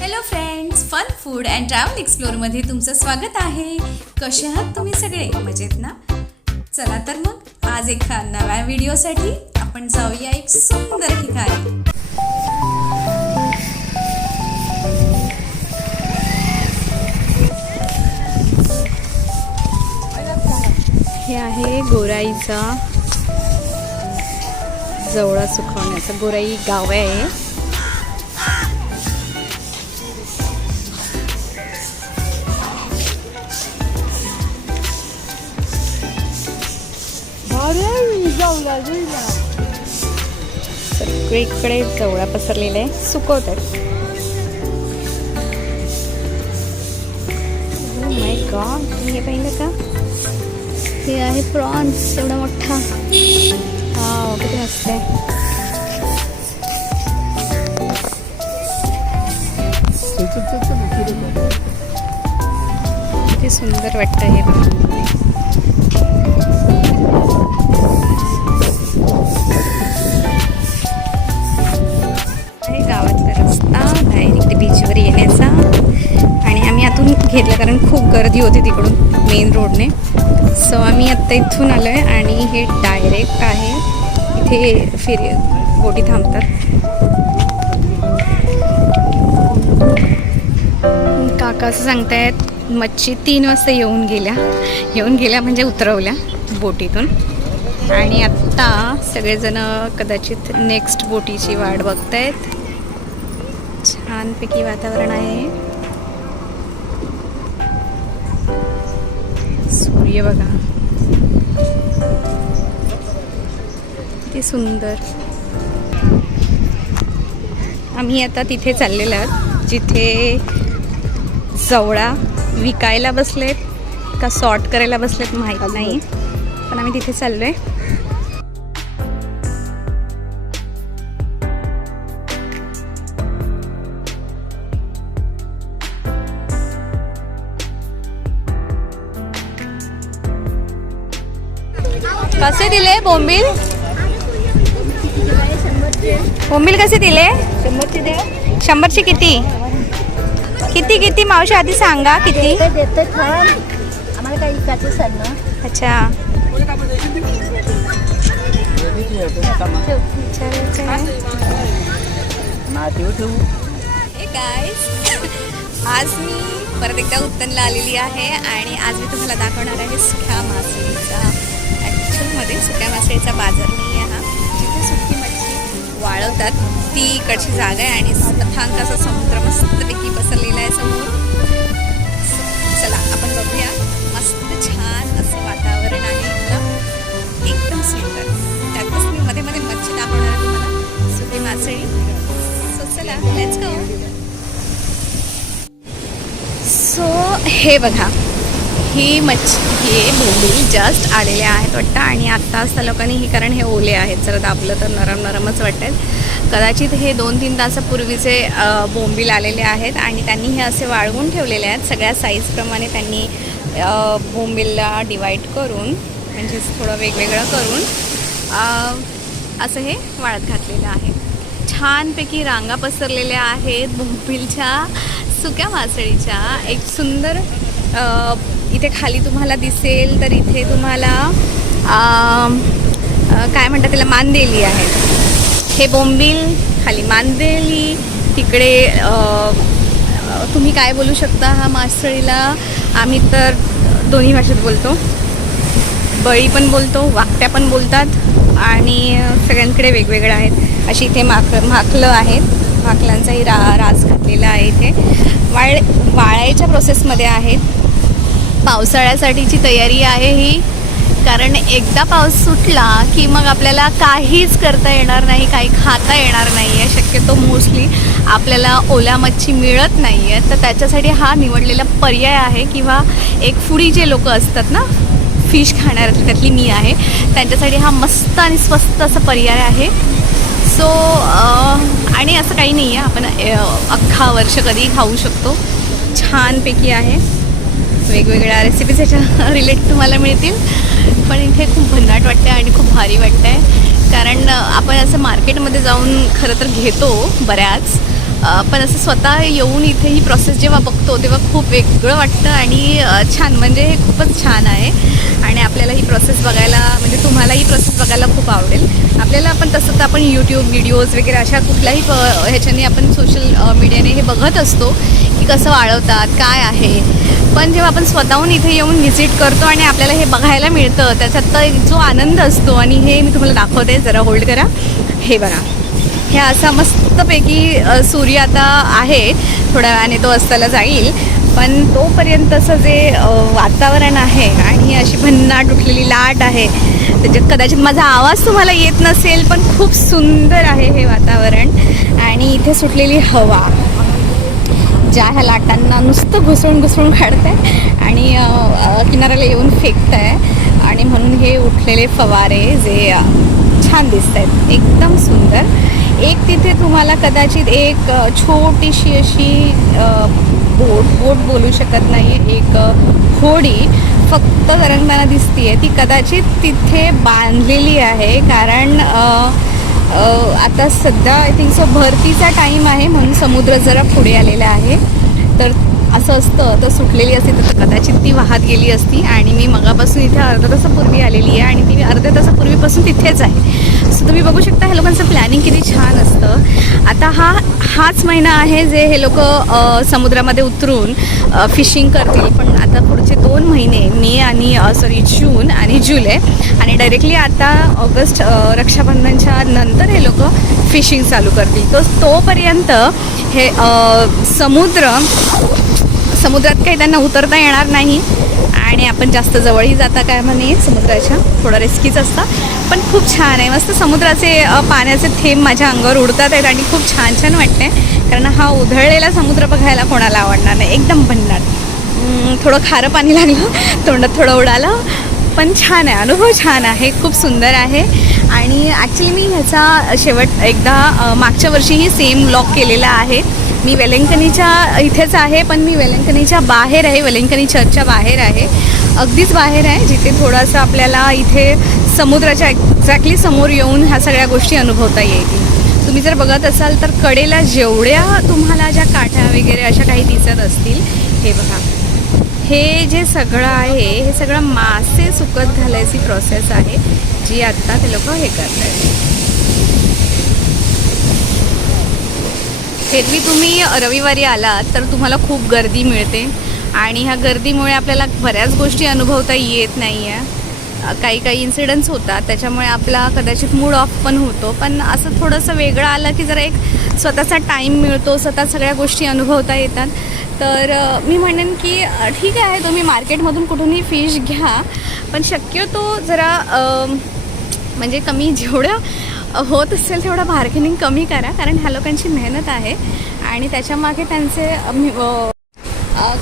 Hello friends, fun food and travel एक्सप्लोरमध्ये तुमचं स्वागत आहे. कसे आहात तुम्ही सगळे? मजेत ना? चला तर मग आज एका नव्या व्हिडिओसाठी आपण जाऊया एक सुंदर ठिकाणी. हे आहे गोराईचा जवळा सुकवण्याचं गोराई गाव आहे. सगळीकडे जवळा पसरलेला आहे, सुकवतात. माय गॉड, हे पाहिलं का? हे आहे प्रॉन्स, एवढा मोठा. वाव, किती मस्त आहे. किती सुंदर वाटतं हे बघा. गावातला रस्ता डायरेक्ट बीचवर येण्याचा, आणि आम्ही आतून घेतलं कारण खूप गर्दी होती तिकडून मेन रोडने. सो आम्ही आत्ता इथून आलो आहे आणि हे डायरेक्ट आहे. इथे बोटी थांबतात. काका असं सांगतायत मच्छी 3 वाजता येऊन गेल्या म्हणजे उतरवल्या बोटीतून. आणि आत्ता सगळेजण कदाचित नेक्स्ट बोटीची वाट बघतायत. छानपैकी वातावरण आहे. सूर्य बघा किती सुंदर. आम्ही आता तिथे चाललेलो आहोत जिथे जवळा विकायला बसलेत का सॉर्ट करायला बसलेत माहीत नाही, पण आम्ही तिथे चाललोय. कसे दिले बोंबील? बोंबील कसे दिले? 100चे किती किती किती मावशी आधी सांगा किती? आम्हाला काही विकायचं सर ना. अच्छा, आज मी परत एकदा उत्तनला आलेली आहे आणि आज मी तुम्हाला दाखवणार आहे सुक्या मासळीचा. ॲक्च्युअलमध्ये सुक्या मासळीचा बाजार नाही आहे हा, जिथे सुकी मच्छी वाळवतात ती इकडची जागा आहे. आणि अथांग असा समुद्र मस्तपैकी पसरलेला आहे समोर. चला आपण बघूया. मस्त छान असं वातावरण आहे इथलं, एकदम सुंदर. त्यातच मी मध्ये मध्ये मच्छी दाखवणार आहे तुम्हाला, सुकी मासळी. सो चला लेट्स गो. सो हे बघा, ही हे बोंबील जस्ट आलेले आहेत वाटतं. आणि आत्ता असता लोकांनी ही, कारण हे ओले आहेत, जरा दाबलं तर नरम नरमच वाटत आहेत. कदाचित हे 2-3 तासापूर्वीचे बोंबील आलेले आहेत आणि त्यांनी हे असे वाळवून ठेवलेले आहेत. सगळ्या साईजप्रमाणे त्यांनी बोंबीलला डिवाईड करून, म्हणजे थोडं वेगवेगळं करून असं हे वाळत घातलेलं आहे. छानपैकी रांगा पसरलेल्या आहेत बोंबीलच्या, सुक्या मासळीच्या. एक सुंदर इथे खाली तुम्हाला दिसेल तर इथे तुम्हाला काय म्हणतात त्याला, मांदेली आहे. हे बोंबील खाली मांदेली, तिकडे तुम्ही काय बोलू शकता हा मासळीला? आम्ही तर दोन्ही भाषेत बोलतो. बळी पण बोलतो, वाकट्या पण बोलतात, आणि सगळ्यांकडे वेगवेगळं आहेत. अशी इथे माकलं आहेत, माकलांचाही रास घातलेला आहे. इथे वाळायच्या प्रोसेसमध्ये आहेत. पावसाळ्यासाठीची तयारी आहे ही, कारण एकदा पाऊस सुटला की मग आपल्याला काहीच करता येणार नाही, काही खाता येणार नाही आहे. शक्यतो मोस्टली आपल्याला ओल्या मच्छी मिळत नाही आहे, तर त्याच्यासाठी हा निवडलेला पर्याय आहे. किंवा एक फूडी जे लोक असतात ना, फिश खाणाऱ्यातली त्यातली मी आहे, त्यांच्यासाठी हा मस्त आणि स्वस्त असा पर्याय आहे. सो आणि असं काही नाही आहे, आपण अख्खा वर्ष कधी खाऊ शकतो. छानपैकी आहे. वेगवेगळ्या रेसिपीज याच्या रिलेटेड तुम्हाला मिळतील. पण इथे खूप भन्नाट वाटतं आहे आणि खूप भारी वाटतं आहे, कारण आपण असं मार्केटमध्ये जाऊन खरं तर घेतो बऱ्याच, पण असं स्वतः येऊन इथे ही प्रोसेस जेव्हा बघतो तेव्हा खूप वेगळं वाटतं आणि छान, म्हणजे हे खूपच छान आहे आणि आपल्याला ही प्रोसेस बघायला, म्हणजे तुम्हाला ही प्रोसेस बघायला खूप आवडेल. आपल्याला पण तसं तर आपण यूट्यूब व्हिडिओज वगैरे अशा कुठल्याही ह्याच्याने आपण सोशल मीडियाने हे बघत असतो की कसं वाळवतात, काय आहे. पण जेव्हा आपण स्वतःहून इथे येऊन व्हिजिट करतो आणि आपल्याला हे बघायला मिळतं, त्याच्यात तर जो आनंद असतो. आणि हे मी तुम्हाला दाखवते, जरा होल्ड करा. हे बघा, हे असा मस्तपैकी सूर्य आता आहे, थोड्या वेळाने तो अस्ताला जाईल, पण तोपर्यंतचं जे वातावरण आहे आणि अशी भन्नाट उठलेली लाट आहे, त्याच्यात कदाचित माझा आवाज तुम्हाला येत नसेल, पण खूप सुंदर आहे हे वातावरण. आणि इथे सुटलेली हवा ज्या ह्या लाटांना नुसतं घुसळून काढत आहे आणि किनाऱ्याला येऊन फेकत आहे, आणि म्हणून हे उठलेले फवारे जे छान दिसत आहेत, एकदम सुंदर. एक तिथे तुम्हाला कदाचित एक छोटीशी अशी बोट बोलू शकत नाही, एक होडी फक्त तरंगताना दिसतीये. ती कदाचित तिथे बांधलेली आहे, कारण आता सध्या आय थिंक सो भरतीचा टाईम आहे, म्हणून समुद्र जरा पुढे आलेला आहे. तर असं असतं, तर सुटलेली असती तर कदाचित ती वाहत गेली असती. आणि मी मगापासून इथे अर्धा तासापूर्वी आलेली आहे आणि ती अर्ध्या तासापूर्वीपासून तिथेच आहे. सो तुम्ही बघू शकता, हे लोकांचं प्लॅनिंग किती छान असतं. आता हाच महिना आहे जे हे लोक समुद्रामध्ये उतरून फिशिंग करतील. पण आता पुढचे 2 महिने, मे आणि जून आणि जुलै, आणि डायरेक्टली आता ऑगस्ट रक्षाबंधनच्या नंतर हे लोक फिशिंग चालू करतील. तोपर्यंत हे समुद्रात काही त्यांना उतरता येणार नाही आणि आपण जास्त जवळही जाता काय म्हणे समुद्राच्या, थोडं रिस्कीच असतं. पण खूप छान आहे, मस्त समुद्राचे पाण्याचे थेंब माझ्या अंगावर उडतात आहेत आणि खूप छान वाटते. कारण हा उधळलेला समुद्र बघायला कोणाला आवडणार नाही, एकदम भन्नाट. थोडं खारं पाणी लागलं, तोंडात थोडं उडालं, पण छान आहे, अनुभव छान आहे, खूप सुंदर आहे. आणि ॲक्च्युली मी ह्याचा शेवट एकदा मागच्या वर्षीही सेम व्लॉग केलेला आहे. मी वेलंकनीच्या इथेच आहे, पण मी वेलंकनीच्या बाहेर आहे, वेलंकनी चर्चच्या बाहेर आहे, अगदीच बाहेर आहे, जिथे थोडंसं आपल्याला इथे समुद्राच्या एक्झॅक्टली समोर येऊन ह्या सगळ्या गोष्टी अनुभवता येतील. तुम्ही जर बघत असाल तर कडेला जेवढ्या तुम्हाला ज्या काठ्या वगैरे अशा काही दिसत असतील, हे बघा, हे जे सगळं आहे हे सगळं मासे सुकत घालायची प्रोसेस आहे, जी आत्ता ते लोक हे करत आहेत. एरवी तुम्ही रविवारी आलात तर तुम्हाला खूप गर्दी मिळते आणि ह्या गर्दीमुळे आपल्याला बऱ्याच गोष्टी अनुभवता येत नाही आहे. काही इन्सिडन्स होतात, त्याच्यामुळे आपला कदाचित मूड ऑफ पण होतो. पण असं थोडंसं वेगळं आलं की जरा एक स्वतःचा टाईम मिळतो, स्वतः सगळ्या गोष्टी अनुभवता येतात. तर मी म्हणेन की ठीक आहे, तुम्ही मार्केटमधून कुठूनही फिश घ्या, पण शक्यतो जरा म्हणजे कमी जेवढं होत असेल तेवढं बार्गेनिंग कमी करा, कारण ह्या लोकांची मेहनत आहे आणि त्याच्यामागे त्यांचे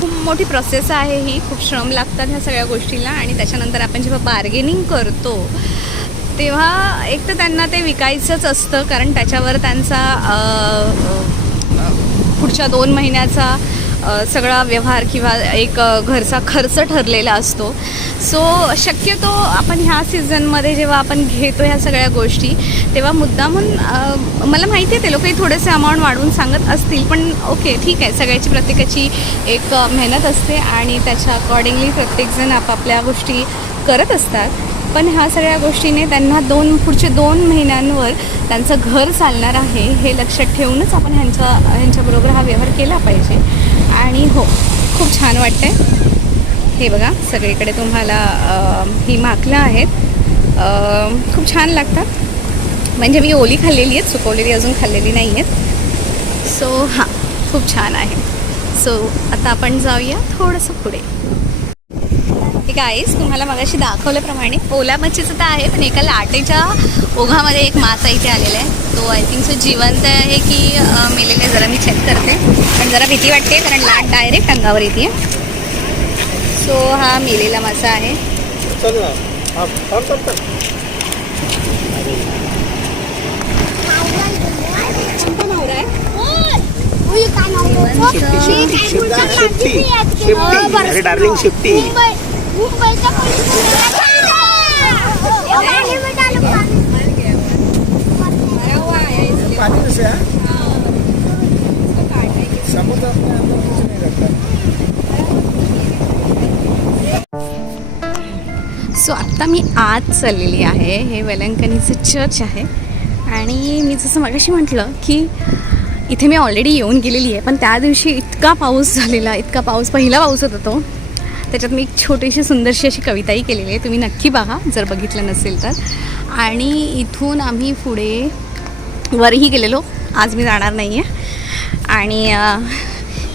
खूप मोठी प्रोसेस आहे ही, खूप श्रम लागतात ह्या सगळ्या गोष्टीला. आणि त्याच्यानंतर आपण जेव्हा बार्गेनिंग करतो तेव्हा एक तर त्यांना ते विकायचंच असतं, कारण त्याच्यावर त्यांचा पुढच्या 2 महिन्याचा सगळा व्यवहार किंवा एक घरचा खर्च ठरलेला असतो. सो शक्यतो आपण ह्या सीझनमध्ये जेव्हा आपण घेतो ह्या सगळ्या गोष्टी, तेव्हा मुद्दामून मला माहिती आहे ते लोकही थोडेसे अमाऊंट वाढवून सांगत असतील, पण ओके ठीक आहे, सगळ्याची प्रत्येकाची एक मेहनत असते आणि त्याच्या अकॉर्डिंगली प्रत्येकजण आपापल्या गोष्टी करत असतात. पण ह्या सगळ्या गोष्टीने त्यांना पुढचे 2 महिन्यांवर त्यांचं घर चालणार आहे हे लक्षात ठेवूनच आपण ह्यांच्याबरोबर हा व्यवहार केला पाहिजे. आणि हो, खूप छान वाटतं. हे बघा, सगळीकडे तुम्हाला ही माकलं आहेत, खूप छान लागतात. म्हणजे मी ओली खाल्लेली आहेत, सुकवलेली अजून खाल्लेली नाही आहेत. सो हां, खूप छान आहे. सो आता आपण जाऊया थोडंसं पुढे. गाईस, तुम्हाला मगाशी दाखवल्याप्रमाणे ओला मच्छीचं तर आहे, पण एका लाटेच्या ओघामध्ये एक मासा इथे आलेला आहे. तो आय थिंक सो जिवंत आहे की मेलेला आहे, जरा मी चेक करते. पण जरा भीती वाटते, कारण लाट डायरेक्ट अंगावर येते. सो हा मेलेला मासा आहे. अरे डार्लिंग, शिफ्टी. सो आत्ता मी आत चाललेली आहे. हे वेलंकणीचं चर्च आहे आणि मी जसं मगाशी म्हटलं की इथे मी ऑलरेडी येऊन गेलेली आहे, पण त्या दिवशी इतका पाऊस झालेला, इतका पाऊस, पहिला पाऊस होता तो. त्याच्यात मी एक छोटीशी सुंदरशी अशी कविताही केलेली आहे, तुम्ही नक्की बघा जर बघितलं नसेल तर. आणि इथून आम्ही पुढे वरही गेलेलो, आज मी जाणार नाही आहे. आणि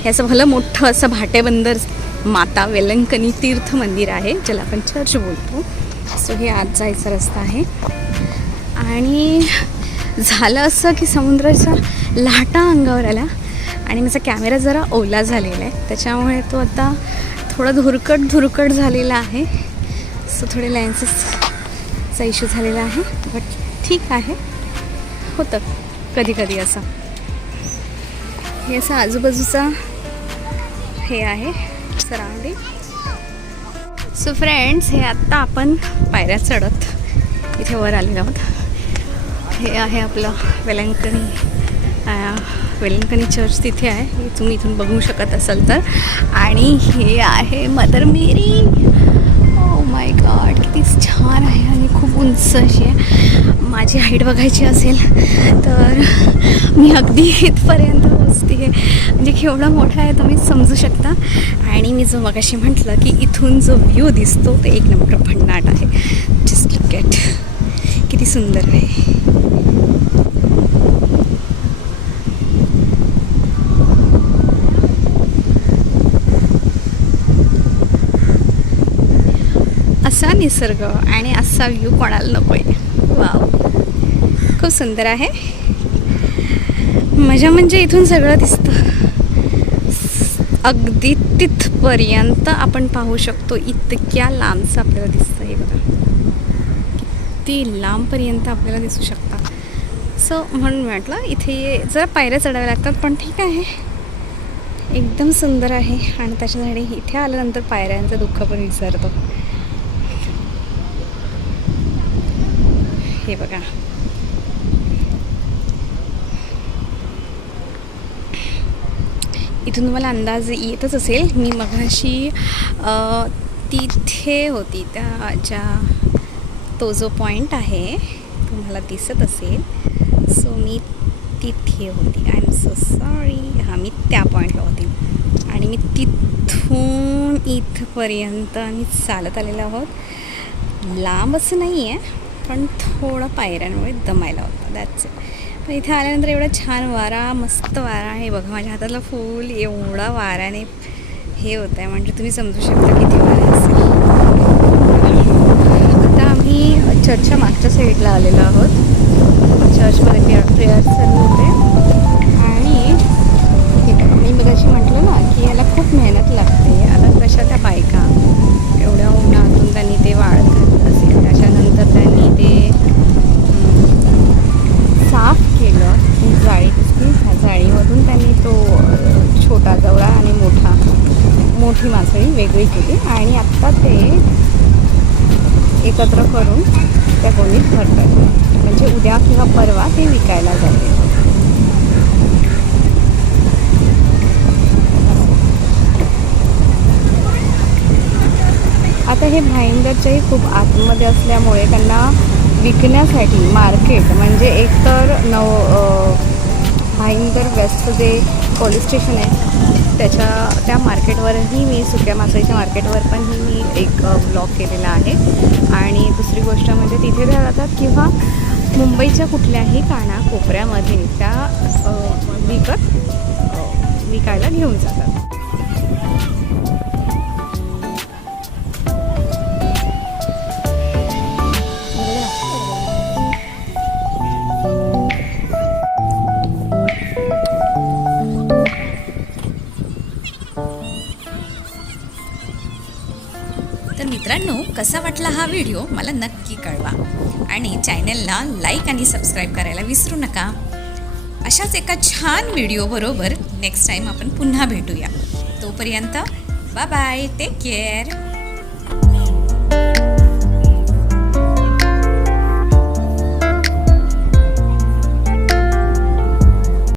हे असं भलं मोठं असं भाटेबंदर माता वेलंकणी तीर्थ मंदिर आहे, ज्याला आपण चर्च बोलतो. सो हे आत जायचा रस्ता आहे. आणि झालं असं की समुद्राच्या लाटा अंगावर आला आणि माझा कॅमेरा जरा ओला झालेला आहे, त्याच्यामुळे तो आता थोडा धुरकट झालेला आहे. सो थोडे लेन्सेसचा इश्यू झालेला आहे, बट ठीक आहे, होतं कधी कधी असं. हे असं आजूबाजूचा हे आहे सराउंडिंग. सो फ्रेंड्स, हे आत्ता आपण पायऱ्या चढत इथे वर आलेलो आहोत. हे आहे आपलं वेलंकणी चर्च तिथे आहे, हे तुम्ही इथून बघू शकत असाल तर. आणि हे आहे mother Mary. Oh my God, किती छान आहे आणि खूप उंच अशी आहे. माझी हाईट बघायची असेल तर मी अगदी इथपर्यंत पोचते, म्हणजे केवढा मोठा आहे तुम्ही समजू शकता. आणि मी जो मगाशी म्हटलं की इथून जो व्ह्यू दिसतो ते एक नंबर भन्नाट आहे. जस्ट लुक ॲट, किती सुंदर आहे. असा निसर्ग आणि असा व्ह्यू कोणाला नको आहे. वाव, खूप सुंदर आहे. मजा म्हणजे इथून सगळं दिसतं, अगदी तिथपर्यंत आपण पाहू शकतो. इतक्या लांबचं आपल्याला दिसतं, हे बघा किती लांबपर्यंत आपल्याला दिसू शकतं. सो म्हणून म्हटलं इथे जरा पायऱ्या चढाव्या लागतात, पण ठीक आहे, एकदम सुंदर आहे. आणि त्याच्यासाठी इथे आल्यानंतर पायऱ्यांचं दुःख पण विसरतो. हे बघा, इथून तुम्हाला अंदाज येतच असेल. मी मगाशी तिथे होती, त्या ज्या तो जो पॉईंट आहे तुम्हाला दिसत असेल. सो मी तिथे होती. I am so sorry. हां, मी त्या पॉईंटला होती आणि मी तिथून इथपर्यंत आम्ही चालत आलेलो आहोत. लांब असं नाही आहे, पण थोडं पायऱ्यांमुळे दमायला होतं, दॅट्स इट. पण इथे आल्यानंतर एवढा छान वारा, मस्त वारा आहे. बघा माझ्या हातातलं फूल एवढा वाऱ्याने हे होतं आहे, म्हणजे तुम्ही समजू शकता किती वारा असेल. आता आम्ही चर्चच्या मागच्या साईडला आलेलो आहोत. चर्चमध्ये प्रेयर चालू होते. आणि मी मगाशी म्हटलं ना की याला खूप मेहनत लागते. आता कशा त्या बायका एवढ्या उन्हातून त्यांनी ते वाळत घातलं असेल, त्याच्यानंतर त्यांनी ते साफ केलं. जाळी दिसली, ह्या जाळीमधून त्यांनी तो छोटा जवळा आणि मोठी मासळी वेगळी केली आणि आत्ता ते एकत्र करून त्या गोणीत भरतात. म्हणजे उद्या किंवा परवा ते विकायला जाते. आता हे भाईंदरच्याही खूप आतमध्ये असल्यामुळे त्यांना विकण्यासाठी मार्केट म्हणजे एकतर भाईंदर वेस्ट जे पोलीस स्टेशन आहे त्या मार्केटवरही मी सुक्या मासळीच्या मार्केटवर पण मी एक ब्लॉग केलेला आहे. आणि दुसरी गोष्ट म्हणजे तिथे त्या जातात किंवा मुंबईच्या कुठल्याही कानाकोपऱ्यामध्ये त्या विकायला घेऊन जातात. तर मित्रांनो, कसा वाटला हा व्हिडिओ मला नक्की कळवा आणि चॅनलला लाईक आणि सबस्क्राईब करायला विसरू नका. अशाच एका छान व्हिडिओ बरोबर नेक्स्ट टाईम आपण पुन्हा भेटूया. तोपर्यंत बाय बाय, टेक केअर.